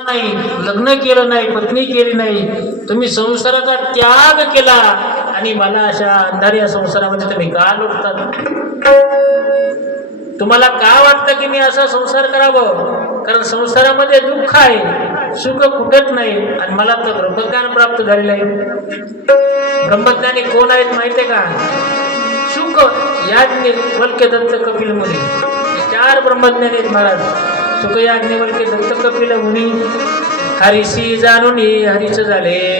नाही, लग्न केलं नाही, पत्नी केली नाही, तुम्ही संसाराचा त्याग केला आणि मला अशा अंधाऱ्या संसारामध्ये तुम्ही का लुटतात? तुम्हाला का वाटतं की मी असा संसार करावं? कारण संसारामध्ये दुःख आहे, सुख कुठत नाही. आणि मला तर ब्रह्मज्ञान प्राप्त झालेलं आहे. ब्रह्मज्ञानी कोण आहेत माहिती आहे का? सुख, याज्ञ, वल्क्य, दत्त, कपिल मुनी, चार ब्रह्मज्ञानी आहेत महाराज. सुख, याज्ञ, वल्क्य, दत्त, कपिल मुनी. हरीशी जाणून हरीच झाले.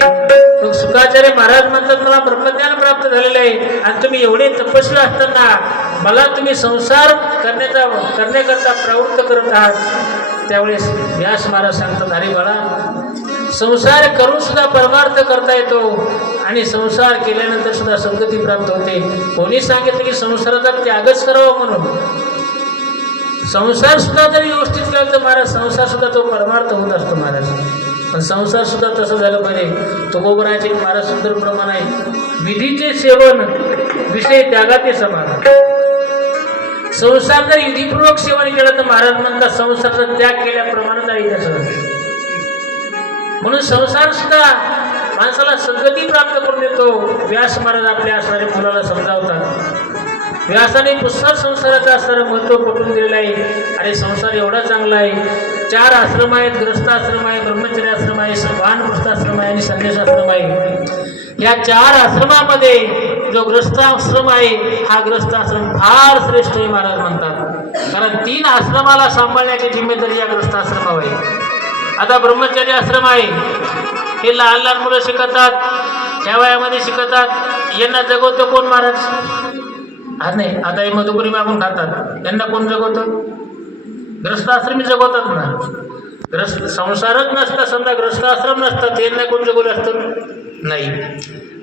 मग सुखाचार्य महाराज म्हणतात मला ब्रह्मज्ञान प्राप्त झालेलं आहे आणि तुम्ही एवढे तपस्वी असताना मला तुम्ही संसार करण्याकरता प्रवृत्त करत आहात. त्यावेळेस व्यास महाराज सांगतात, अरे बाळा, संसार करून सुद्धा परमार्थ करता येतो आणि संसार केल्यानंतर सुद्धा सद्गती प्राप्त होते. कोणी सांगितलं की संसाराचा त्यागच करावा म्हणून? संसार सुद्धा जरी व्यवस्थित केला तर महाराज संसार सुद्धा तो परमार्थ होत असतो महाराज. पण संसार सुद्धा तसं झालं पाहिजे. तुकोबराचे महाराज सुंदर प्रमाण आहे, विधीचे सेवन विषय त्यागाचे समान. संसार जर विधीपूर्वक सेवन केलं तर महाराज म्हणतात संसाराचा त्याग केल्याप्रमाणे आहे त्याचं. म्हणून संसार सुद्धा माणसाला सद्गती प्राप्त करून देतो. व्यास महाराज आपल्या असणाऱ्या मुलाला समजावतात. व्यासाने पुष्कळ संसाराचं असणारं महत्त्व पटवून दिलेलं आहे. अरे संसार एवढा चांगला आहे. 4 आश्रम आहेत, ग्रस्ताश्रम आहे, ब्रह्मचर्य आश्रम आहे, वानप्रस्थाश्रम आहे आणि संन्यासाश्रम आहे. या 4 आश्रमामध्ये जो ग्रस्ताश्रम आहे हा ग्रस्ताश्रम फार श्रेष्ठ आहे महाराज म्हणतात. कारण 3 आश्रमाला सांभाळण्याची जिम्मेदारी या ग्रस्ताश्रमावर आहे. आता ब्रह्मचर्य आश्रम आहे, हे लहान लहान मुलं शिकतात, ह्या वयामध्ये शिकतात. यांना जगवतो कोण महाराज? आज नाही, आता हे मधुपुरी मागून खातात, यांना कोण जगवतं? ग्रस्ताश्रमी जगवतात ना. संसारच नसता, समजा ग्रस्ताश्रम नसतात, यांना कोण जगवलं असतं? नाही.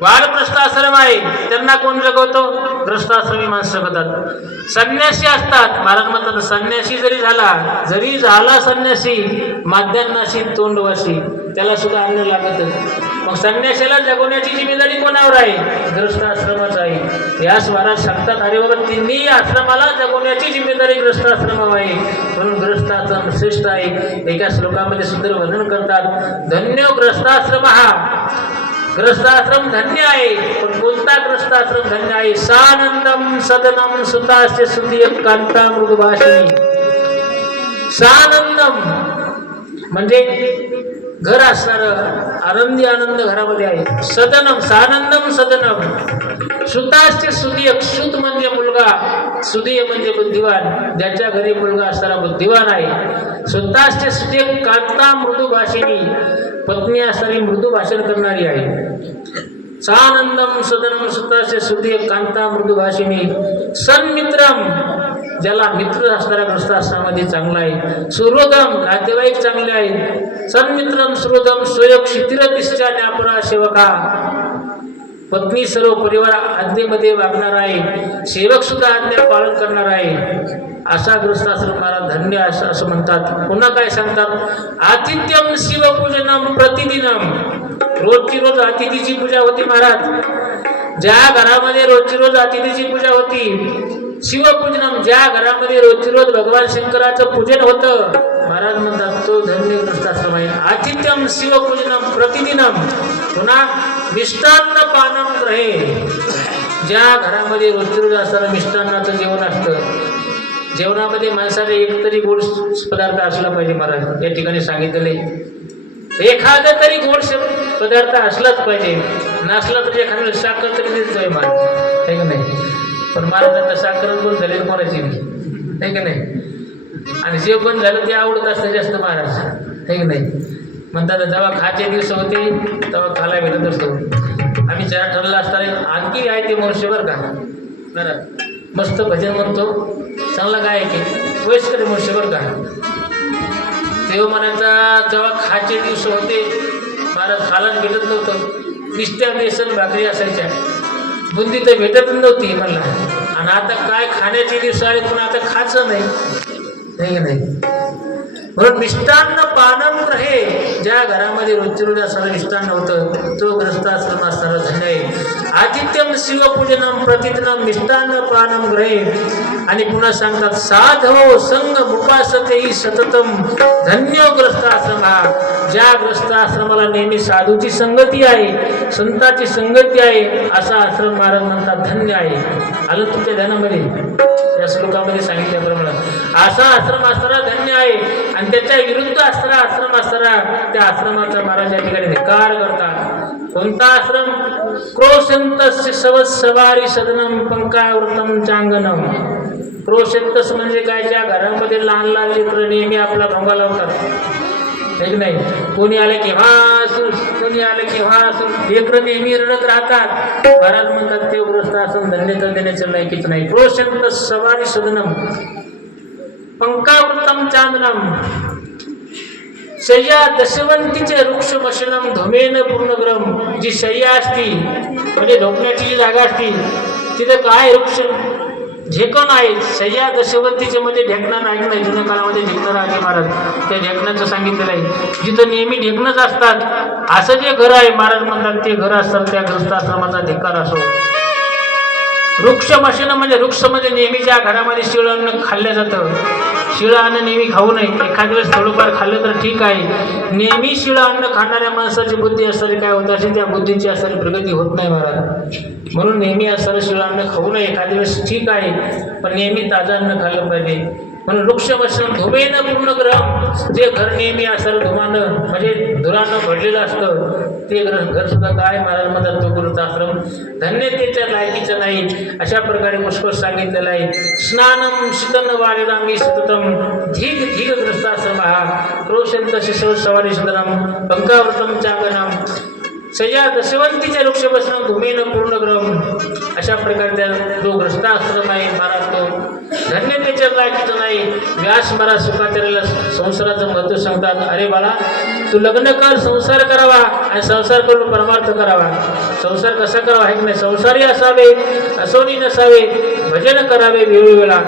वानप्रस्थ आश्रम आहे, त्यांना कोण जगवतो? ग्रस्ताश्रमी माणसं जगवतात. संन्यासी असतात, महाराज म्हणतात संन्यासी जरी झाला संन्यासी, माध्यान्नाशी तोंडवासी, त्याला सुद्धा अन्न लागतच. मग संन्यासाला जगवण्याची जिम्मेदारी कोणावर आहे? ग्रस्ताश्रमाच आहे. यास महाराज सांगतात, अरे बाबा, 3 आश्रमाला जगवण्याची जिम्मेदारी ग्रस्ताश्रमावर आहे. म्हणून ग्रस्ताश्रम श्रेष्ठ आहे. एका श्लोकामध्ये सुंदर वर्णन करतात, धन्य ग्रस्ताश्रम हा. ग्रस्ताश्रम धन्य आहे. पण कोणता ग्रस्ताश्रम धन्य आहे? सानंदम सदनम सुतास्य सुधी कांता मृदुभाषिणी. सानंदम म्हणजे घर असणार, आनंदी आनंद घरामध्ये आहे. सदनम, सानंदम सदनम. सुतास्य सुदीय, सुत म्हणजे मुलगा, सुदीय म्हणजे बुद्धिवान, ज्याच्या घरी मुलगा असणारा बुद्धिवान आहे. सुतास्य सुदीय कांता मृदुभाषिणी, पत्नी असणारी मृदू भाषण करणारी आहे. सानंदम सदनम सुतास्य सुदीय कांता मृदुभाषिणी. सन्मित्रम, ज्याला मित्र असणाऱ्या ग्रस्ताश्रमामध्ये चांगला आहे. सुहृदम, नातेवाईक चांगले आहेत. सन्मित्रम सुहृदम स्वयोग क्षितिरतिश्चा न्यापरा सेवका. पत्नी सर्व परिवार आज्ञेमध्ये वागणार आहे, सेवक सुद्धा आज्ञा पालन करणार आहे. असा ग्रस्ताश्रमाला धन्य असं म्हणतात. पुन्हा काय सांगतात? आतिथ्यम शिवपूजनम प्रतिदिनम. रोजची रोज अतिथीची पूजा होती महाराज. ज्या घरामध्ये रोजची रोज अतिथीची पूजा होती, शिवपूजनम, ज्या घरामध्ये रोजची रोज भगवान शंकराचं पूजन होतं, महाराज म्हणतात तो धन्य ग्रस्ताश्रम आहे. आतिथ्यम शिवपूजनम प्रतिदिनम. पुन्हा मिष्टान्न पानम ग्रहे, ज्या घरामध्ये रोजची रोज असणारं मिष्टान्नाचं जेवण असतं, जेवणामध्ये माणसाला एकतरी गोड पदार्थ असला पाहिजे. महाराज या ठिकाणी सांगितलेले, एखादा तरी गोड पदार्थ असलाच पाहिजे. नसला तर एखाद्या साखर तरी देतोय महाराज, आहे का नाही? पण महाराजांना साखर पण झाले कोणाची, आहे का नाही? आणि जे पण झालं ते आवडत असतं जास्त महाराज, आहे का नाही? म्हणतात जेव्हा खाचे दिवस होते तेव्हा खायला भेटत असतो. आम्ही 4 ठरला असताना आणखी आहे ते मनुष्यभर का महाराज, मस्त भजन म्हणतो, चांगला काय आहे की वयस्कर मनुष्यभर का. तेव्हा म्हणायचा जेव्हा खाचे दिवस होते महाराज खायला भेटत नव्हतं. निष्ट्या बेसन भाकरी असायच्या, बुंदी तर भेटत नव्हती म्हणला. आणि आता काय खाण्याचे दिवस आहेत पण आता खायचं नाही. म्हणून मिष्टान्न पानम ग्रहे, ज्या घरामध्ये रोजची रोज असणारं मिष्टान्न होतं तो ग्रस्ताश्रम असणारा धन्य आहे. आतिथ्यम शिवपूजनम प्रतिदिनम मिष्टान्न पानम ग्रहे. आणि पुन्हा सांगतात साधवो संग उपासते सततम धन्य ग्रस्ताश्रम हा. ज्या ग्रस्त आश्रमाला नेहमी साधूची संगती आहे, संताची संगती आहे, असा आश्रम महाराज म्हणतात धन्य आहे. आलं तुमच्या ध्यानामध्ये? या श्लोकामध्ये सांगितल्याप्रमाणे असा आश्रम असणारा धन्य आहे. आणि त्याच्या विरुद्ध असणारा आश्रम असणारा त्या आश्रमाचा महाराज या ठिकाणी धिक्कार करतात. कोणता आश्रम? क्रोशंतस्य सवारी सदनम पंकावृतम चांगनम. क्रोशंतस म्हणजे काय? ज्या घरामध्ये लहान लहान लेकरं नेहमी आपला भोंगा लावतात, एक नाही, कोणी आले की हासूस, कोणी आले की हासूस, लेकरं नेहमी रडत राहतात. महाराज म्हणतात ते ग्रस्त आश्रम धन्यता देण्याचं लायकीच नाही. क्रोशंतस सवारी सदनम पंकावृतम चांदनम. शय्या दशवंतीचे वृक्ष मशनम धुमेन पूर्णग्रम. जी शय्या असती म्हणजे झोपण्याची जी जागा असती तिथे काय वृक्ष ढेकण आहे. शय्या दशवंतीचे म्हणजे ढेकणं नाही. जुन्या काळामध्ये ढेकणं राहायचे महाराज, त्या ढेकणाचं सांगितलेलं आहे. जिथं नेहमी ढेकणंच असतात असं जे घर आहे महाराज म्हणतात ते घर असतात त्या ग्रस्त आश्रमाचा धिक्कार असो. वृक्ष मशन म्हणजे वृक्ष म्हणजे नेहमी ज्या घरामध्ये शिळ अन्न खाल्लं जातं, शिळं अन्न नेहमी खाऊ नये. एखाद्या वेळेस थोडंफार खाल्लं तर ठीक आहे. नेहमी शिळं अन्न खाणाऱ्या माणसाची बुद्धी असणारी काय होत असेल, त्या बुद्धीची असणारी प्रगती होत नाही महाराज. म्हणून नेहमी असणारं शिळं अन्न खाऊ नये. एखाद्या वेळेस ठीक आहे, पण नेहमी ताजं अन्न खाल्लं पाहिजे. म्हणून वृक्ष वचन धुमेनं पूर्णग्रह. जे घर नेहमी असणारं धुमानं म्हणजे धुरानं भरलेलं असतं ते घर सुद्धा काय महाराज म्हणतात तो गुरुचा आश्रम धन्यतेच्या लायकीचं नाही. अशा प्रकारे पुष्कळ सांगितलेलं आहे. स्नानम शीतन वारिरामी सततम धीग धीग ग्रस्ताश्रम हा क्रोशंत शिशव सवारी सुंदरम पंकावृतम चांगनम. शय्या दशवंतीच्या वृक्ष बसणं धुमेन पूर्णग्रह. अशा प्रकारचा जो ग्रस्ताश्रम आहे महाराज तो धन्यतेच्या लायकीचं नाही. व्यास महाराज सुखाचार्याला संसाराचं महत्त्व सांगतात. अरे बाळा, तू लग्न कर, संसार करावा आणि संसार करून परमार्थ करावा. संसार कसा करावा आहे की नाही? संसारी असावे, असोनी नसावे, भजन करावे वेळोवेळा.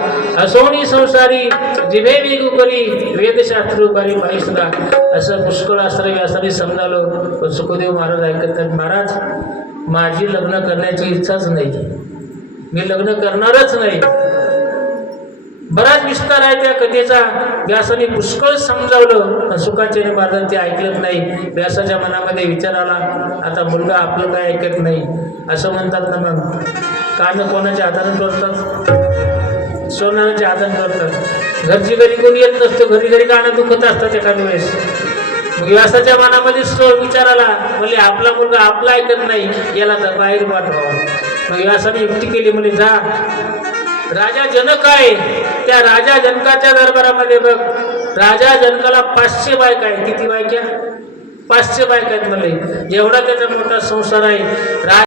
असोनी संसारी जिभे वेगू करी वेदशास्त्र करी पाहिजे सुद्धा. असं पुष्कळ असणारे व्यासाने समजावलं. पण सुखदेव महाराज ऐकतात, महाराज माझी लग्न करण्याची इच्छाच नाही, मी लग्न करणारच नाही. बराच विस्तार आहे त्या कथेचा. व्यासाने पुष्कळ समजावलं पण सुखाचार्य महाराज ते ऐकलंच नाही. व्यासाच्या मनामध्ये विचार आला, आता मुलगा आपलं काय ऐकत नाही असं म्हणतात ना. मग कान कोणाच्या हाताने टोचतात? सोनाराच्या हाताने टोचतात. घरची घरी कोणी येत नसतं, घरी घरी कानं दुखत असतात एखाद्या वेळेस. मग व्यासाच्या मनामध्ये विचार आला, म्हणजे आपला मुलगा आपला ऐकत नाही, याला तर बाहेर पाठवावा. मग व्यासाने युक्ती केली, म्हणजे जा राजा जनक आहे त्या राजा जनकाच्या दरबारामध्ये बघ. राजा जनकाला 500 बायका आहेत. किती बायका? 500 बायका आहेत. म्हणजे एवढा त्याचा मोठा संसार आहे.